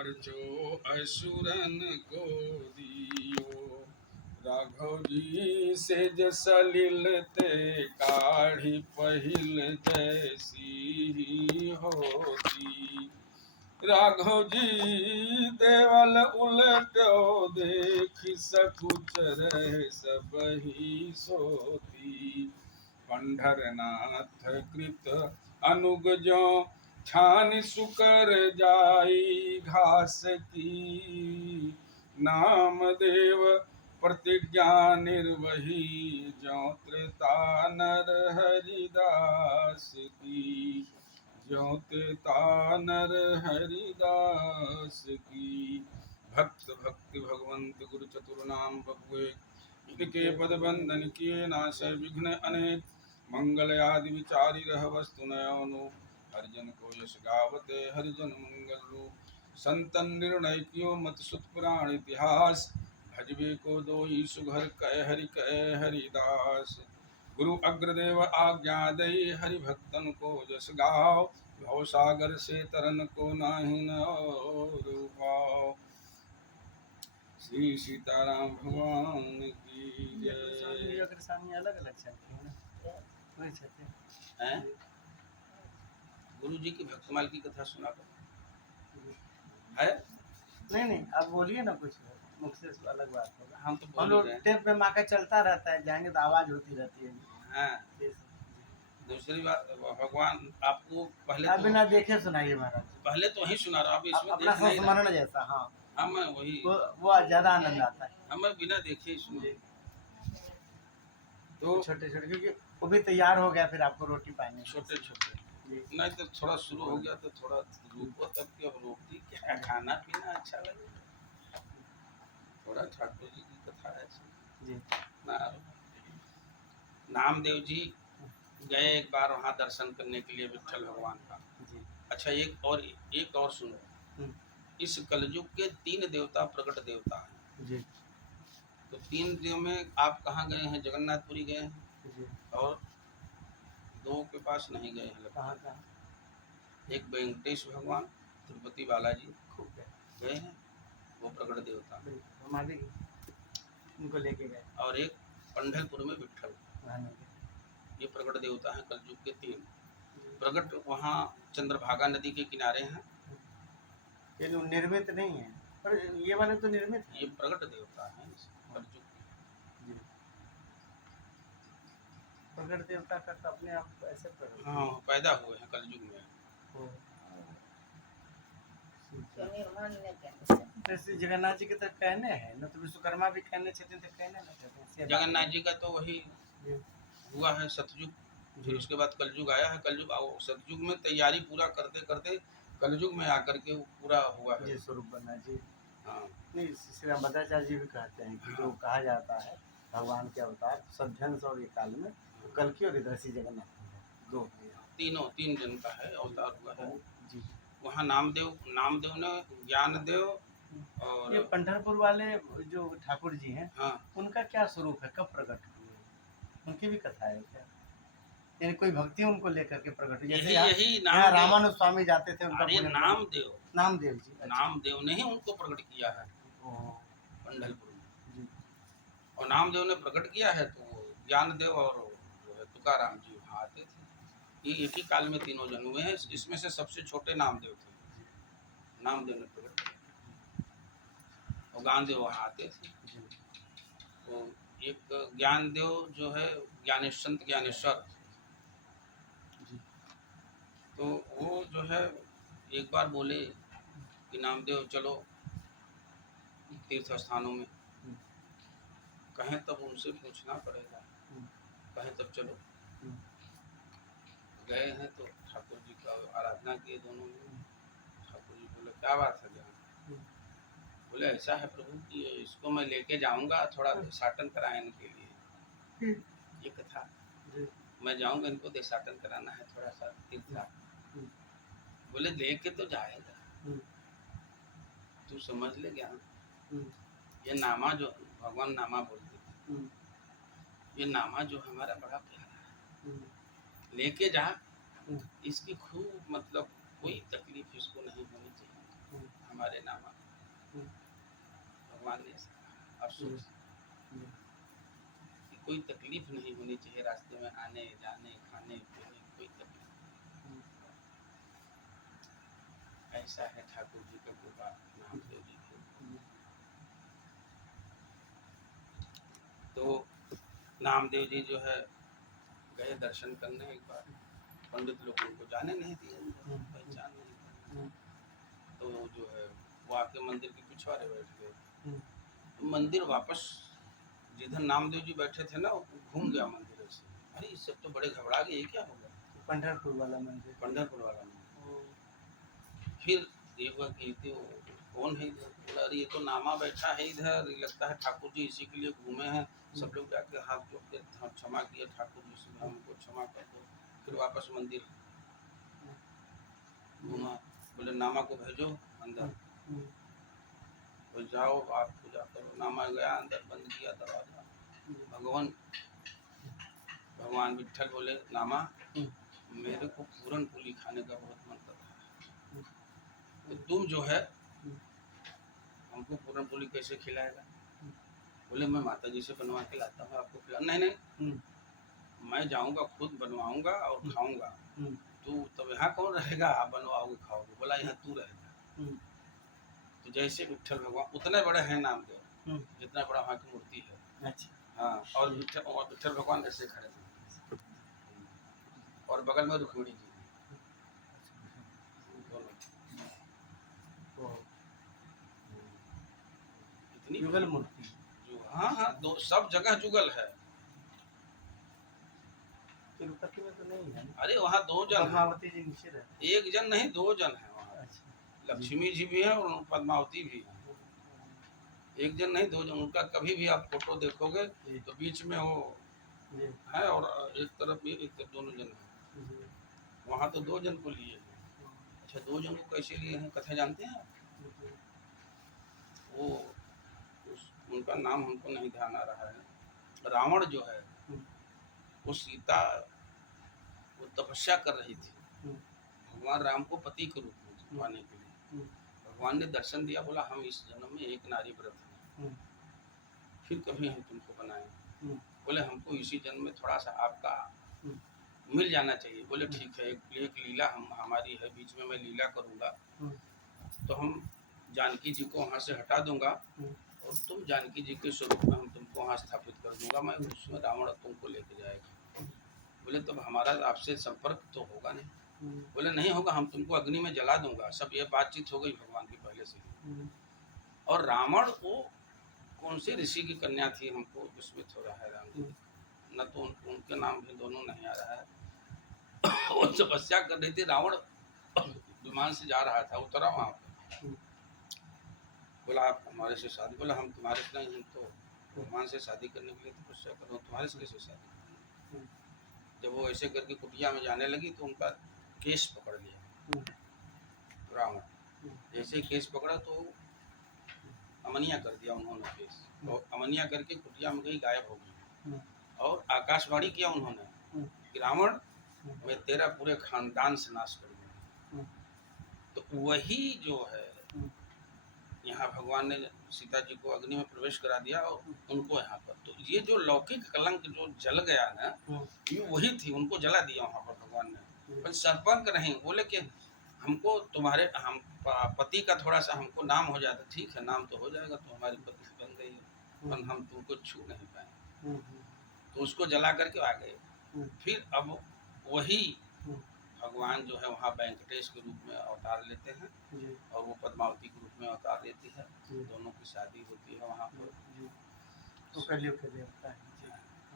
अर्चो असुरन को दियो। राघव जी से जसलिल ते काढ़ी पहिल जैसी होती। राघव जी देवल उलटो देखि सकुच रहे सबहि सोती। पंढरनाथ कृत अनुग जो छान सुकर जाई घास की। नामदेव प्रतिज्ञा निर्वही ज्यों त्रेता नर हरिदास की। ज्यों त्रेता नर हरिदास की। भक्त भक्ति भगवंत गुरु चतुर नाम बपुए। इनके पद बंधन किए नाशय विघ्न अनेक। मंगल आदि विचारी रह वस्तु नयनो। हरिजन को यश गावते हरिजन मंगल रूप। संतन निर्णय कियो मत सुत पुराण इतिहास। भजबे को दो सुघर कह हरिदास। गुरु अग्रदेव आज्ञा दई हरि भक्तन को जस गाओ। भव सागर से तरन को नाही नाउ पाओ। श्री सीताराम भगवान की जय। स्वामी अलग अलग चलते हैं ना, वही चलते हैं? गुरु जी की भक्तमाल की कथा सुना दो है। नहीं नहीं, आप बोलिए ना कुछ, मुख से अलग बात होगा। हम तो हम बोल लोग रहे हैं। टेप पे माका चलता रहता है, जाएंगे तो आवाज होती रहती है। हाँ। दूसरी बात, भगवान आपको पहले आप तो बिना देखे सुनाइए महाराज। पहले तो वही सुना रहा, अब इसमें अपना देख नहीं रहा। संस्मरण जैसा। हाँ हमें वही वो ज्यादा आनंद आता है। हमें बिना देखे ही सुने। तो छोटे छोटे, क्योंकि वो भी तैयार हो गया, फिर आपको रोटी पानी छोटे छोटे नहीं तो थोड़ा शुरू हो गया तो थोड़ा रुको, तब की अब रोटी क्या खाना पीना अच्छा लगे। थोड़ा ठाकुर जी की कथा है जी। नामदेव जी गए एक बार वहाँ दर्शन करने के लिए विट्ठल भगवान का जी। अच्छा एक और सुनो। इस कलयुग के 3 देवता प्रकट देवता हैं जी। तो 3 देव में आप कहाँ गए हैं? जगन्नाथपुरी गए हैं जी। और 2 के पास नहीं गए हैं। कहाँ? एक वेंकटेश भगवान तिरुपति बालाजी खूब गए हैं, वो प्रकट देवता। उनको लेके गए। और एक पंढरपुर में विट्ठल, ये प्रकट देवता है कलयुग के 3 प्रकट। वहाँ चंद्रभागा नदी के किनारे हैं। ये लोग निर्मित नहीं है, पर ये वाले तो निर्मित है। ये प्रकट देवता है कलयुग के। प्रकट देवता का तो अपने आप ऐसे प्रकट, हाँ, पैदा हुए हैं कलयुग में। जैसे जगन्नाथ जी के तो कहने हैं न, तो विश्वकर्मा भी कहने छथिन तो कहने न कहते हैं। जगन्नाथ जी का तो वही हुआ है सतयुग, फिर उसके बाद कलयुग आया है। कलयुग सतयुग में तैयारी पूरा करते करते कलयुग में आकर के वो पूरा हुआ है। जी स्वरूप बना जी। हाँ, नहीं श्री रामभद्राचार्य जी भी कहते हैं कि जो कहा जाता है भगवान के अवतार सभ्यंश और ये काल में, तो कल्कि और इधर जगन्नाथ 2 तीन जन का है अवतार हुआ है जी। वहाँ नामदेव ने ज्ञानदेव और ये पंढरपुर वाले जो ठाकुर जी हैं, हाँ, उनका क्या स्वरूप है, कब प्रकट हुए, उनकी भी कथा है क्या? यानी कोई भक्ति उनको लेकर के प्रकट, जैसे यही रामानुज स्वामी जाते थे उनका। नामदेव जी, नामदेव ने ही उनको प्रकट किया है पंढरपुर में। और नामदेव ने प्रकट किया है तो ज्ञानदेव और जो है तुकाराम जी वहाँ आते थे। ये एक ही काल में तीनों जन हुए हैं। इसमें से सबसे छोटे नामदेव थे, नामदेव ने प्रकट किया और ज्ञानदेव वहाँ आते थे। तो एक ज्ञानदेव जो है संत ज्ञानेश्वर, तो वो जो है एक बार बोले कि नामदेव चलो तीर्थ स्थानों में। कहें तब उनसे पूछना पड़ेगा, कहें तब चलो। गए हैं तो ठाकुर जी का आराधना किए दोनों में। ठाकुर जी बोले क्या बात है जान? बोले ऐसा है प्रभु कि इसको मैं लेके जाऊंगा थोड़ा देशाटन कराने के लिए। ये कथा मैं जाऊंगा, इनको देशाटन कराना है थोड़ा सा तीर्थ। बोले लेके तो जाएगा, तू समझ ले ज्ञान। ये नामा जो भगवान नामा बोलते थे, ये नामा जो हमारा बड़ा प्यारा है, लेके जा, इसकी खूब मतलब कोई तकलीफ इसको नहीं होनी चाहिए हमारे नाम भगवान ने अफसोस कि कोई तकलीफ नहीं होनी चाहिए रास्ते में आने जाने खाने पीने कोई तकलीफ। ऐसा है ठाकुर जी का कृपा नामदेव जी को। तो नामदेव जी जो है गए दर्शन करने एक बार, पंडित लोग उनको जाने नहीं दिए, पहचान नहीं। तो जो है वो आके मंदिर के पिछवाड़े बैठ गए। मंदिर वापस जिधर नामदेव जी बैठे थे ना घूम गया मंदिर से। अरे इस सब तो बड़े घबरा गए, क्या हो गया? पंढरपुर वाला मंदिर। पंढरपुर वाला मंदिर। फिर देखा कि कौन है इधर, बोला अरे ये तो नामा बैठा है इधर, लगता है ठाकुर जी इसी के लिए घूमे हैं। सब लोग जाके हाथ जोड़ के क्षमा किया, ठाकुर जी से हमको क्षमा कर दो। फिर वापस मंदिर घूमा, बोले नामा को भेजो अंदर, तो जाओ आप पूजा करो। नामा गया अंदर, बंद किया दरवाजा। भगवान विठल बोले नामा मेरे को पूरन पूली खाने का बहुत मन कर रहा है, तो तुम जो है हमको पूरन पूली कैसे खिलाएगा? बोले मैं माता जी से बनवा के लाता हूँ आपको खिला। नहीं नहीं, मैं जाऊंगा खुद बनवाऊंगा और खाऊंगा। तू तब यहाँ कौन रहेगा? आप बनवाओगे खाओगे। बोला यहाँ तू रहेगा। तो जैसे विठल भगवान उतने बड़े हैं नामदेव, जितना बड़ा वहाँ की मूर्ति है। अच्छा। हाँ, और विठल भगवान ऐसे खड़े थे और बगल में रुक्मिणी जी इतनी जुगल मूर्ति। हाँ हाँ, दो सब जगह जुगल है। तिरुपति में तो नहीं है। अरे वहाँ दो जन, पद्मावती जी नीचे रहते, एक जन नहीं दो जन है वहाँ। अच्छा। लक्ष्मी जी भी है और पद्मावती भी है। एक जन नहीं दो जन। उनका कभी भी आप फोटो देखोगे तो बीच में वो है और एक तरफ भी एक तरफ दोनों जन है। वहाँ तो दो जन को लिए हैं। अच्छा, दो जन को कैसे लिए हैं कथा जानते हैं आप? वो उनका नाम हमको नहीं ध्यान आ रहा है। रावण जो है वो सीता वो तपस्या कर रही थी भगवान राम को पति के रूप में पाने के लिए। भगवान ने दर्शन दिया, बोला हम इस जन्म में एक नारी व्रत हैं, फिर कभी हम तुमको बनाएंगे। बोले हमको इसी जन्म में थोड़ा सा आपका मिल जाना चाहिए। बोले ठीक है, एक लीला हमारी है, बीच में मैं लीला करूँगा तो हम जानकी जी को वहाँ से हटा दूंगा और तुम जानकी जी के स्वरूप में हम तुमको वहाँ स्थापित कर दूंगा, मैं उसमें रावण तुमको लेके जाएगा। बोले तब हमारा आपसे संपर्क तो होगा नहीं। बोले नहीं होगा, हम तुमको अग्नि में जला दूंगा। सब ये बातचीत हो गई भगवान की पहले से। और रावण वो कौन से ऋषि की कन्या थी हमको विस्मित हो रहा है राम जी, न तो उनके नाम भी दोनों नहीं आ रहा है। वो तपस्या कर रही थी, रावण विमान से जा रहा था, उतरा वहाँ पे, बोला आप हमारे से शादी। बोला हम तुम्हारे से नहीं, हम तो भगवान से शादी करने के लिए तपस्या कर रहा हूँ, तुम्हारे से कैसे शादी? जब वो ऐसे करके कुटिया में जाने लगी तो उनका केस पकड़ लिया रावण। जैसे ही केस पकड़ा तो अमनिया कर दिया उन्होंने केस, तो अमनिया करके कुटिया में गई, गायब हो गई। और आकाशवाणी किया उन्होंने कि रावण मैं तेरा पूरे खानदान से नाश कर दूंगा। तो वही जो है यहाँ भगवान ने सीता जी को अग्नि में प्रवेश करा दिया और उनको यहाँ पर, तो ये जो लौकिक कलंक जो जल गया ना ये वही थी, उनको जला दिया वहाँ पर भगवान ने। पर सर्पंक नहीं, बोले कि हमको तुम्हारे हम पति का थोड़ा सा हमको नाम हो जाता। ठीक है, नाम तो हो जाएगा, तो हमारी पति बन गई है, पर हम तुमको छू नहीं पाए, तो उसको जला करके आ गए। फिर अब वही भगवान जो है वहाँ वेंकटेश के रूप में अवतार लेते हैं और वो पद्मावती के रूप में अवतार लेती है। दोनों की शादी होती है वहाँ पर,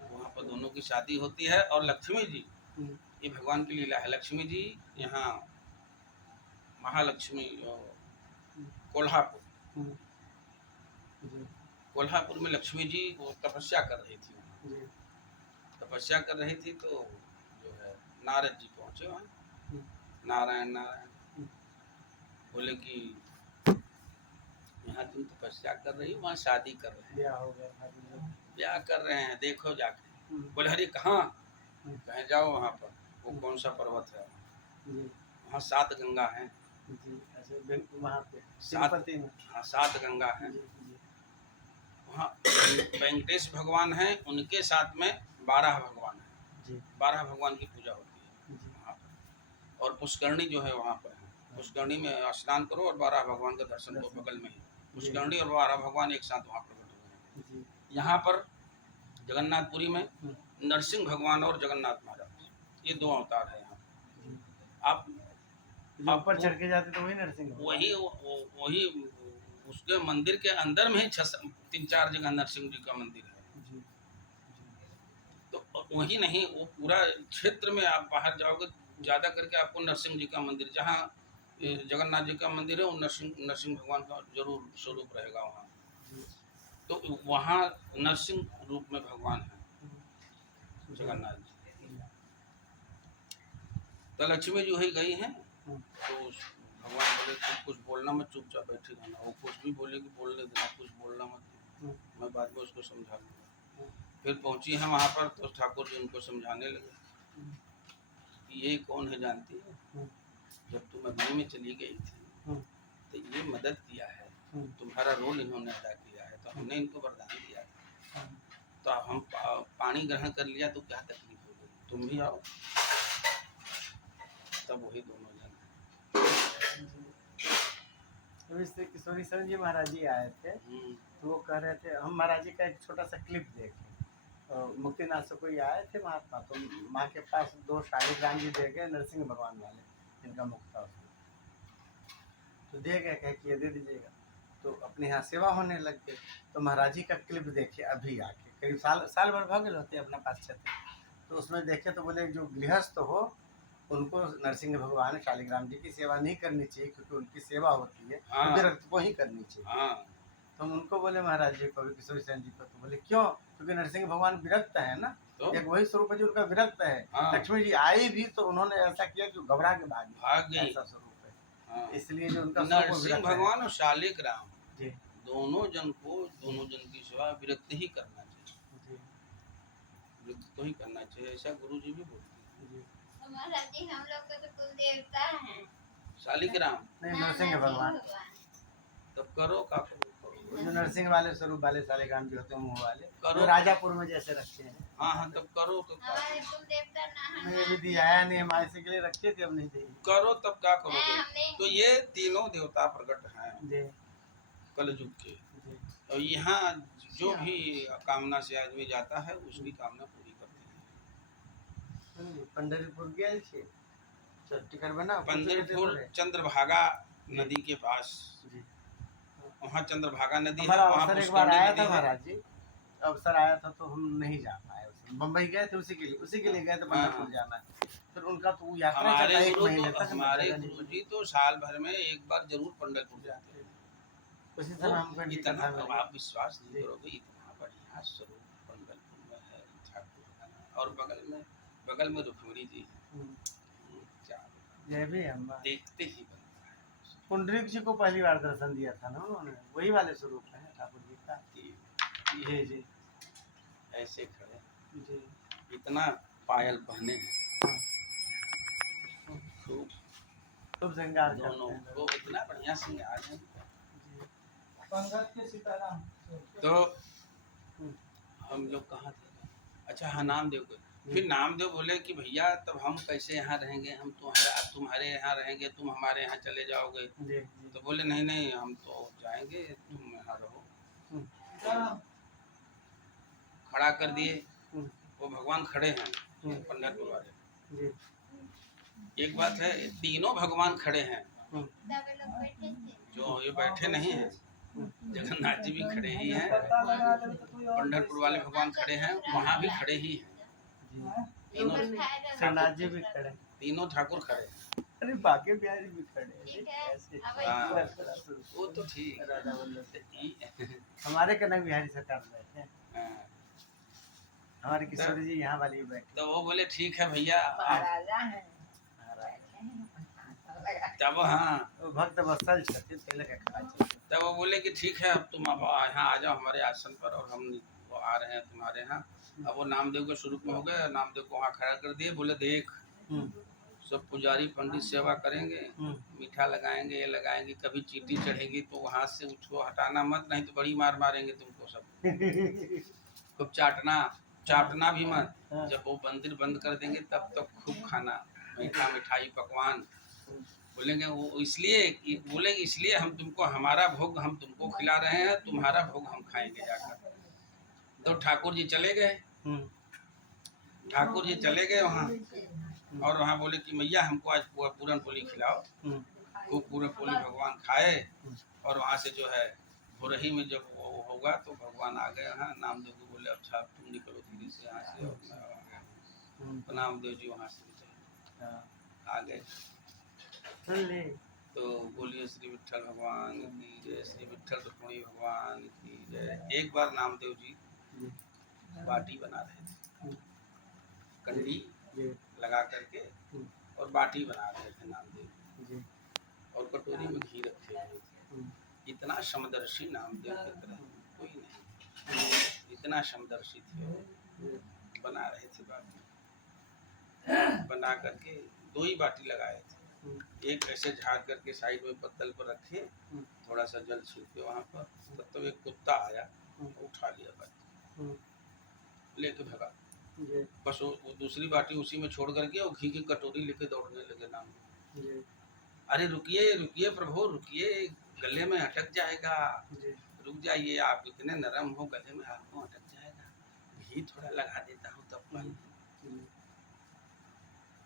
वहाँ पर दोनों की शादी होती है। और लक्ष्मी जी, ये भगवान की लीला है। लक्ष्मी जी यहाँ महालक्ष्मी कोल्हापुर में लक्ष्मी जी वो तपस्या कर रही थी। तपस्या कर रही थी तो जो है नारद जी पहुँचे वहाँ, नारायण नारायण, बोले कि यहाँ तुम तपस्या कर रही हो, वहाँ शादी कर रहे हैं, ब्याह कर रहे हैं, देखो जाके। बोले अरे कहाँ? कहीं जाओ वहाँ पर, वो कौन सा पर्वत है वहाँ 7 गंगा हैं, वहाँ पे 7 गंगा हैं, हाँ, वेंकटेश भगवान हैं, उनके साथ में 12 भगवान हैं जी 12 भगवान की पूजा होती है जी वहाँ पर। और पुष्करणी जो है वहाँ पर है, पुष्करणी में स्नान करो और 12 भगवान का दर्शन करो, बगल में ही पुष्करणी और 12 भगवान एक साथ वहाँ प्रकट हुए हैं। जी यहाँ पर जगन्नाथपुरी में नरसिंह भगवान और जगन्नाथ महाराज, ये 2 अवतार है यहाँ। जी। आप जो ऊपर चढ़ के जाते तो वही नरसिंह भगवान। वही उसके मंदिर के अंदर में ही 3-4 जगह नरसिंह जी का मंदिर है। जी तो वही नहीं, वो पूरा क्षेत्र में आप बाहर जाओगे ज़्यादा करके आपको नरसिंह जी का मंदिर, जहाँ जगन्नाथ जी का मंदिर है, वो नरसिंह भगवान का जरूर स्वरूप रहेगा वहाँ। जी तो वहाँ नरसिंह रूप में भगवान है जगन्नाथ जी। तो लक्ष्मी जी ही गई हैं, तो भगवान बोले तुम कुछ बोलना मत, चुपचाप बैठे रहना, वो कुछ भी बोलेगी बोलने देना, कुछ बोलना मत, मैं बाद में उसको समझा लूँगा। फिर पहुंची हैं वहाँ पर, तो ठाकुर जी उनको समझाने लगे कि ये कौन है जानती है, जब तुम अग्नि में चली गई थी तो ये मदद किया है, तुम्हारा रोल इन्होंने अदा किया है, तो हमने इनको वरदान दिया था, तो अब हम पानी ग्रहण कर लिया तो क्या तकलीफ हो गई, तुम भी आओ। तब वही दोनों जन तो इससे किशोरी शरण जी महाराज जी आए थे, तो वो कह रहे थे हम महाराज जी का एक छोटा सा क्लिप देखे, मुक्तिनाथ से कोई आए थे महात्मा, तो माँ के पास 2 शालिग्राम जी दे गए, नरसिंह भगवान वाले जिनका मुख था, तो दे गए, कहे कि ये दे दीजिएगा, तो अपने यहाँ सेवा होने लग गए। तो महाराज जी का क्लिप देखे अभी आके, करीब साल भर भागे होते अपने पास छते, तो उसमें देखे तो बोले जो गृहस्थ हो उनको नरसिंह भगवान शालिग्राम जी की सेवा नहीं करनी चाहिए, क्योंकि उनकी सेवा होती है तो विरक्त को ही करनी चाहिए। तो हम उनको बोले महाराज जी को, किशोरी सेन जी को, तो बोले क्यों, क्योंकि नरसिंह भगवान विरक्त है ना, तो एक वही स्वरूप है जो उनका विरक्त है। लक्ष्मी जी आई भी तो उन्होंने ऐसा किया कि घबरा के भाग गई, ऐसा स्वरूप है, इसलिए जो उनका नरसिंह भगवान और शालिग्राम जी दोनों जन की सेवा विरक्त ही करना चाहिए, विरक्त तो ही करना चाहिए, ऐसा गुरु जी भी बोलते हैं। महाराज जी हम लोग का तो कुल देवता है शालिग्राम नहीं, नरसिंह भगवान। तब करो का जो नरसिंह वाले स्वरूप वाले शालिग्राम जी होते हैं मुंह वाले, जो राजापुर में जैसे रखते हैं। हाँ तब करो तो हमारे कुल देवता ना नहीं अभी दिया है नहीं, हम ऐसे के लिए रखे थे, अब नहीं देंगे। करो तब क्या करोगे, तो ये तीनों देवता प्रकट हैं कलयुग के, और यहाँ जो भी कामना से आदमी जाता है उसकी कामना पूरी करते हैं। पंढरपुर गए थे, टिकट बना पंढरपुर चंद्रभागा नदी के पास, वहाँ चंद्रभागा नदी है, वहाँ अवसर एक बार आया था महाराज जी, अवसर आया था तो हम नहीं जा पाए, बम्बई गए थे उसी के लिए गए थे पंढरपुर जाना है, फिर उनका तो यात्रा हमारे गुरु जी तो साल भर में एक बार जरूर पंढरपुर जाते हैं। उसी तरह हमको इतना तो आप विश्वास नहीं करोगे, इतना बढ़िया स्वरूप पंढरपुर में है ठाकुर का, और बगल में रुक्मिणी जी ये भी हम देखते ही बनता है। पुंडरीक जी को पहली बार दर्शन दिया था ना उन्होंने, वही वाले स्वरूप है ठाकुर जी का। ये जी ऐसे खड़े जी, इतना पायल पहने हैं, खूब श्रृंगार दोनों को, इतना बढ़िया श्रृंगार है। तो हम लोग कहाँ थे, अच्छा हाँ नामदेव को, फिर नामदेव बोले कि भैया तब हम कैसे यहाँ रहेंगे, हम तुम्हारे यहाँ रहेंगे, तुम हमारे यहाँ चले जाओगे, तो बोले नहीं हम तो जाएंगे, तुम यहाँ रहो। खड़ा कर दिए, वो भगवान खड़े हैं पंढरपुर वाले। एक बात है, तीनों भगवान खड़े हैं, जो ये बैठे नहीं हैं, जगन्नाथ जी भी खड़े ही हैं, पंढरपुर वाले भगवान खड़े हैं, वहाँ भी खड़े ही हैं, जगन्नाथ जी भी खड़े, तीनों ठाकुर खड़े हैं, अरे बाकी बिहारी भी खड़े, वो तो ठीक, हमारे कनक बिहारी सरकार बैठे, हमारे किशोरी जी यहाँ वाली बैठे, तो वो बोले ठीक है भैया, तब हाँ भक्त वत्सल तब वो बोले कि ठीक है अब तुम अब यहाँ आ जाओ हमारे आसन पर, और हम वो आ रहे हैं तुम्हारे यहाँ। अब वो नामदेव के स्वरूप में हो गए, नामदेव को वहाँ खड़ा कर दिए, बोले देख सब पुजारी पंडित सेवा करेंगे, मीठा लगाएंगे, ये लगाएंगे, कभी चींटी चढ़ेगी तो हाथ से उसको हटाना मत, नहीं तो बड़ी मार मारेंगे तुमको सब। खूब चाटना भी मत। जब वो मंदिर बंद कर देंगे तब तक खूब खाना, मीठा मिठाई पकवान। बोलेंगे वो इसलिए, बोलेंगे इसलिए हम तुमको, हमारा भोग हम तुमको खिला रहे हैं, तुम्हारा भोग हम खाएंगे जाकर। तो ठाकुर जी चले गए, ठाकुर जी चले गए वहाँ, और वहाँ बोले कि मैया हमको आज पूरन पोली खिलाओ। खूब पूरन पोली भगवान खाए, और वहाँ से जो है भोरही में जब वो होगा तो भगवान आ गए यहाँ। नामदेव को बोले अच्छा तुम निकलो धीरे से यहाँ से, और मैं आ गया। तो नामदेव जी वहाँ से आ गए। तो बोलिए श्री विट्ठल भगवान की जय, श्री विट्ठल रुक्मिणी भगवान की जय। एक बार नामदेव जी बाटी बना रहे थे, कंडी लगा करके, और बाटी बना रहे थे नामदेव जी, और कटोरी में घी रखे हुए थे। इतना समदर्शी नामदेव की तरह कोई नहीं, इतना समदर्शी थे वो। बना रहे थे बाटी, बना करके 2 ही बाटी लगाए थे। एक ऐसे झाड़ करके साइड में पत्तल पर रखे, थोड़ा सा जल छिड़के वहाँ पर, तब तो एक कुत्ता आया, उठा लिया बाटी, लेके भगा। बस वो दूसरी बाटी उसी में छोड़ करके और घी की कटोरी लेके दौड़ने लगे नाम। अरे रुकिए रुकिए प्रभु रुकिए, गले में अटक जाएगा, रुक जाइए, आप इतने नरम हो, गले में आपको अटक जाएगा, घी थोड़ा लगा देता हूँ तब पाइए।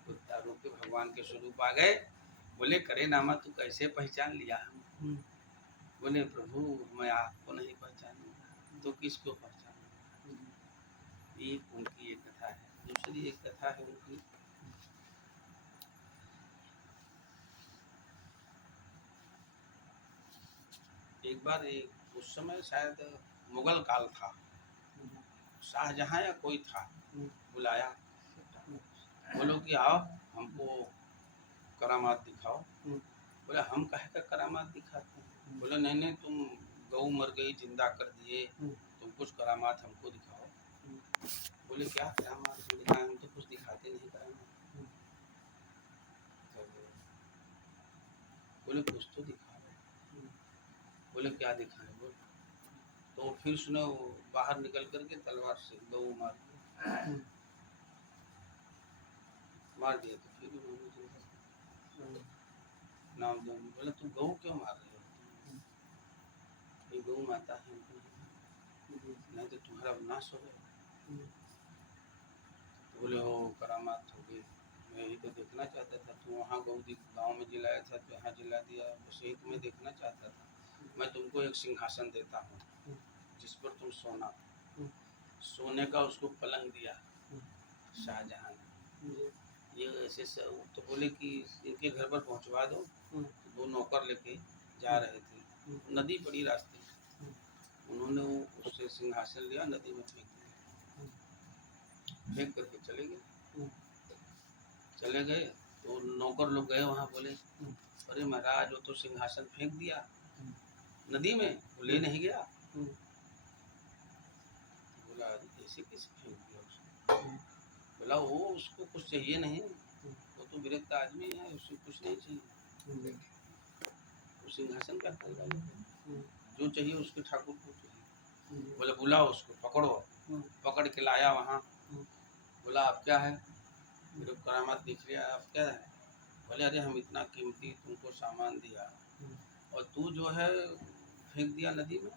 कुत्ता रूप के भगवान के स्वरूप आ गए। बोले करे नामा तू कैसे पहचान लिया हम? बोले प्रभु मैं आपको नहीं पहचानूंगा तो किसको पहचानूंगा? एक उनकी एक कथा है। दूसरी एक कथा है उनकी, एक बार उस समय शायद मुगल काल था, शाहजहां या कोई था, बुलाया, बोलो कि आओ हमको करामात दिखाओ। बोले हम काहे का करामात दिखाते हैं? बोले नहीं नहीं तुम गऊ मर गई जिंदा कर दिए, तुम कुछ करामात हमको दिखाओ। बोले क्या करामात दिखाएं, हम तो कुछ दिखाते नहीं करामात। बोले कुछ तो दिखाओ। बोले क्या दिखाएं? बोले तो फिर सुनो, बाहर निकल करके तलवार से गऊ मार दिया। तो फिर नाम दो। बोले तू गऊ क्यों मार रहे हो? ये गऊ माता है, नहीं तो तुम्हारा नाश हो गया। बोले हो करामात हो गई, मैं यही तो देखना चाहता था, तू वहाँ गऊ गाँव में जिलाया था तो यहाँ जिला दिया, बस यही तुम्हें देखना चाहता था। मैं तुमको एक सिंहासन देता हूँ जिस पर तुम सोना। सोने का उसको पलंग दिया शाहजहां ने। ये ऐसे तो बोले कि इनके घर पर पहुंचवा दो। वो नौकर लेके जा रहे थे, नदी पड़ी रास्ते, उन्होंने उससे सिंहासन लिया, नदी में फेंक दिया, फेंक करके चले गए। तो नौकर लोग गए वहाँ, बोले अरे महाराज वो तो सिंहासन फेंक दिया नदी में, वो ले नहीं गया। बोला ऐसे कैसे फेंक दिया उसको? बोला वो उसको कुछ चाहिए नहीं, वो तो विरक्त आदमी है, उसको कुछ नहीं चाहिए, वो सिंहासन का जो चाहिए उसके ठाकुर को चाहिए। बोले बुलाओ उसको, पकड़ो। पकड़ के लाया वहाँ, बोला आप क्या है? मेरे को करामात दिख रहा है, आप क्या है? बोले अरे हम इतना कीमती तुमको सामान दिया और तू जो है फेंक दिया नदी में।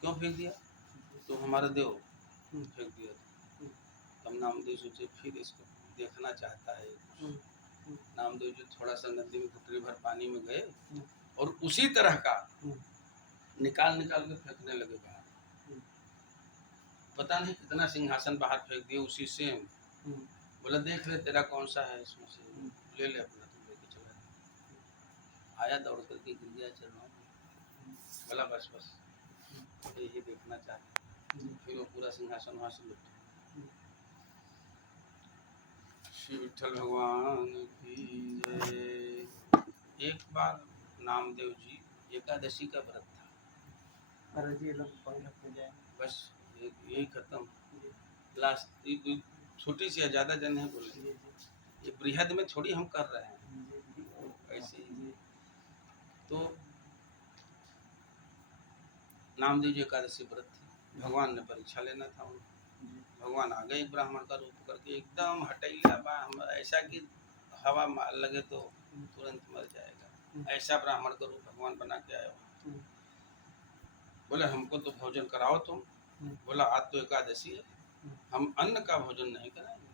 क्यों फेंक दिया? तो हमारा देव फेंक दिया। तब नामदेव सोचे फिर इसको देखना चाहता है। नामदेव जी थोड़ा सा नदी में घुटने भर पानी में गए और उसी तरह का निकाल के फेंकने लगे बाहर। पता नहीं कितना सिंहासन बाहर फेंक दिए उसी से। बोला देख ले तेरा कौन सा है, इसमें से ले ले अपना, तुम लेके चला। आया दौड़ करके गिर गया चरणों में। बोला बस यही देखना चाहते। फिर वो पूरा सिंहासन वहाँ से लुट। श्री विट्ठल भगवान की जय। एक बार नामदेव जी एकादशी का व्रत था, बस यही खत्म, लास्ट छोटी सी, ज़्यादा जन है बोले। ये बृहद में थोड़ी हम कर रहे हैं ऐसे ही। तो नामदेव जी एकादशी व्रत थी, भगवान ने परीक्षा लेना था उनको। भगवान आ गए एक ब्राह्मण का रूप करके, एकदम हटैला बा, हम ऐसा कि हवा लगे तो तुरंत मर जाएगा, ऐसा ब्राह्मण का रूप भगवान बना के आए। बोले हमको तो भोजन कराओ तुम। बोला आज तो एकादशी है, हम अन्न का भोजन नहीं कराएंगे,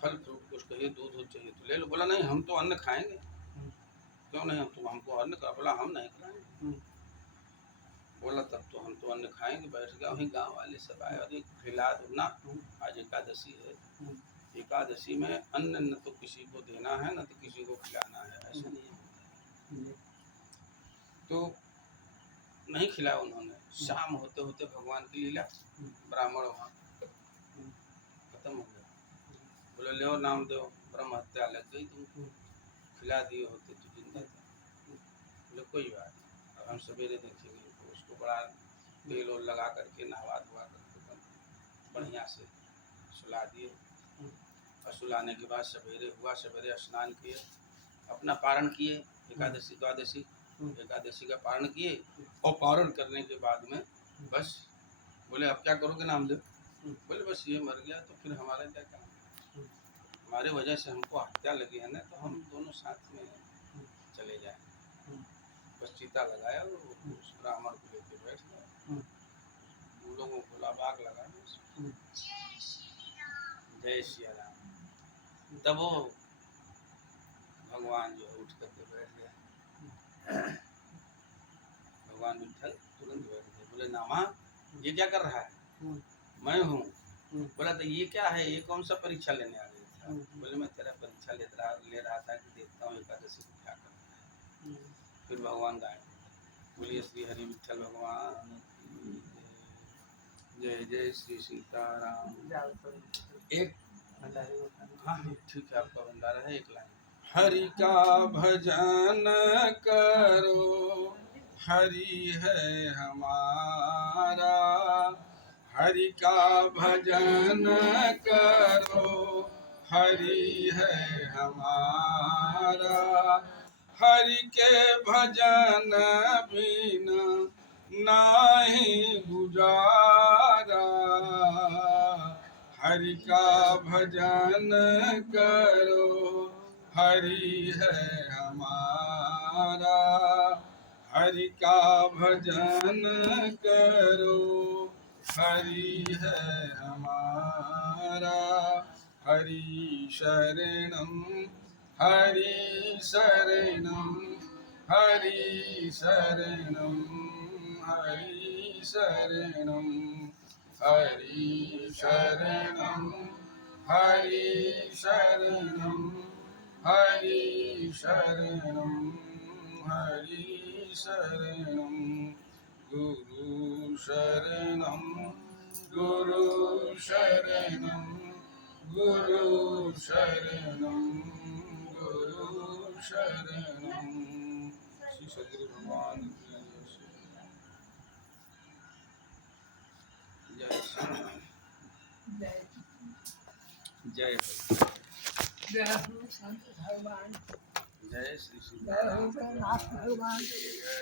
फल फ्रूट कुछ कहिए, दूध हो चाहिए तो ले लो। बोला नहीं हम तो अन्न खाएंगे। क्यों नहीं, हम तो हमको अन्न करा। बोला हम नहीं खाएंगे। बोला तब तो हम तो अन्न खाएंगे। बैठ गया, वहीं गांव वाले सब आए और एक खिला दो ना, आज एकादशी है, एकादशी में अन्न न तो किसी को देना है न तो किसी को खिलाना है, ऐसा नहीं है। तो नहीं खिलाया उन्होंने। शाम होते होते भगवान की लीला, ब्राह्मण वहाँ खत्म हो गया। बोले ले नाम दो, ब्रह्म हत्या लग गई तुमको, खिला दिए होते तो जिंदा था। बोले कोई बात नहीं, अब हम सवेरे देखेंगे। तो उसको बड़ा तेल और लगा करके नहवा धुआ करके बढ़िया से सुला दिए। और सुलाने के बाद सवेरे हुआ, सवेरे स्नान किए, अपना पारण किए, एकादशी द्वादशी एकादशी का पारण किए। और पारण करने के बाद में बस बोले अब क्या करोगे नामदेव। बोले बस ये मर गया तो फिर हमारा क्या काम, हमारे वजह से हमको हत्या लगी है ना, तो हम दोनों साथ में चले जाए। बस चिता लगाया और उस ब्राह्मण को लेके बैठ गया। उन लोगों को बाग लगा जय श्री राम। तब वो भगवान जो है उठ करके बैठ गया। भगवान विठल तुरंत बैठ गए। बोले नामा ये क्या कर रहा है। मैं हूँ। बोला तो ये क्या है, ये कौन सा परीक्षा लेने आ गया था। बोले मैं तेरा परीक्षा ले रहा था कि देखता हूँ एकादशी को क्या करता है। फिर भगवान गाए, बोलिए श्री हरि विठल भगवान, जय जय श्री सीताराम। एक हाँ ठीक है, आपका भंडारा है, एक लाइन। हरि का भजन करो, हरि है हमारा, हरि का भजन करो, हरि है हमारा, हरि के भजन बिना नाही गुजारा, हरि का भजन करो, हरि है हमारा, हरि का भजन करो, हरि है हमारा, हरि शरणम हरि शरणम, हरि शरणम हरि शरणम, हरि शरणम हरि शरणम, हरि शरणम हरि शरणम, गुरु शरणम गुरु शरणम, गुरु शरणम गुरु शरणम। श्री सद्गुरु भगवान की जय श्री राम। जय जय हो संत भगवान, जय श्री जय हो जगन्नाथ भगवान।